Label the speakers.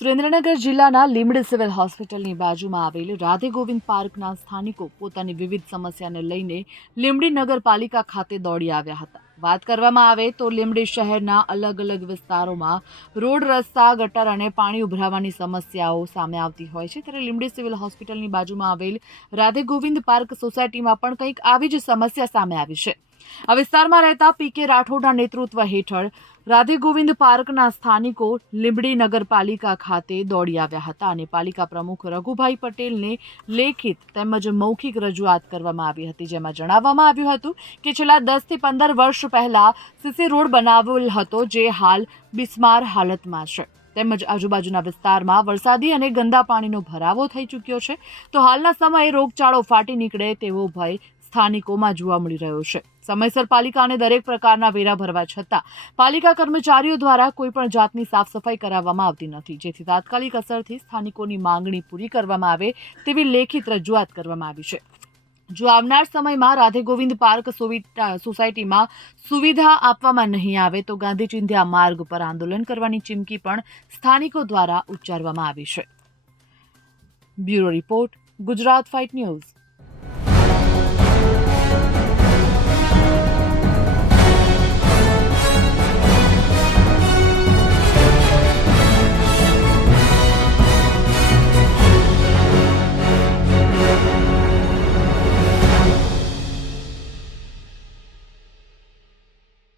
Speaker 1: સુરેન્દ્રનગર જિલ્લાના લીમડી સિવિલ હોસ્પિટલની બાજુમાં આવેલ રાધે ગોવિંદ પાર્કના સ્થાનિકો પોતાની વિવિધ સમસ્યાને લઈને લીમડી નગરપાલિકા ખાતે દોડી આવ્યા હતા. વાત કરવામાં આવે તો લીમડી શહેરના અલગ અલગ વિસ્તારોમાં રોડ રસ્તા, ગટર અને પાણી ઉભરાવાની સમસ્યાઓ સામે આવતી હોય છે. ત્યારે લીમડી સિવિલ હોસ્પિટલની બાજુમાં આવેલ રાધે ગોવિંદ પાર્ક સોસાયટીમાં પણ કંઈક આવી જ સમસ્યા સામે આવી છે. આ વિસ્તારમાં રહેતા પી કે રાઠોડના નેતૃત્વ હેઠળ રાધે ગોવિંદ પાર્કના સ્થાનિકો લીંબડી નગરપાલિકા ખાતે દોડી આવ્યા હતા અને પાલિકા પ્રમુખ રઘુભાઈ પટેલને લેખિત તેમજ મૌખિક રજૂઆત કરવામાં આવી હતી, જેમાં જણાવવામાં આવ્યું હતું કે છેલ્લા દસથી પંદર વર્ષ પહેલા સીસી રોડ બનાવેલ હતો, જે હાલ બિસ્માર હાલતમાં છે. તેમજ આજુબાજુના વિસ્તારમાં વરસાદી અને ગંદા પાણીનો ભરાવો થઈ ચૂક્યો છે. તો હાલના સમયે રોગચાળો ફાટી નીકળે તેવો ભય સ્થાનિકોમાં જોવા મળી રહ્યો છે. સમયસર પાલિકાને દરેક પ્રકારના વેરા ભરવા છતાં પાલિકા કર્મચારીઓ દ્વારા કોઈપણ જાતની સાફ સફાઈ કરાવવામાં આવતી નથી. જેથી તાત્કાલિક અસરથી સ્થાનિકોની માંગણી પૂરી કરવામાં આવે તેવી લેખિત રજૂઆત કરવામાં આવી છે. જો આવનાર સમયમાં રાધે ગોવિંદ પાર્ક સોસાયટીમાં સુવિધા આપવામાં નહીં આવે તો ગાંધી ચિંધ્યા માર્ગ પર આંદોલન કરવાની ચીમકી પણ સ્થાનિકો દ્વારા ઉચ્ચારવામાં આવી છે. Bureau report, Gujarat fight news.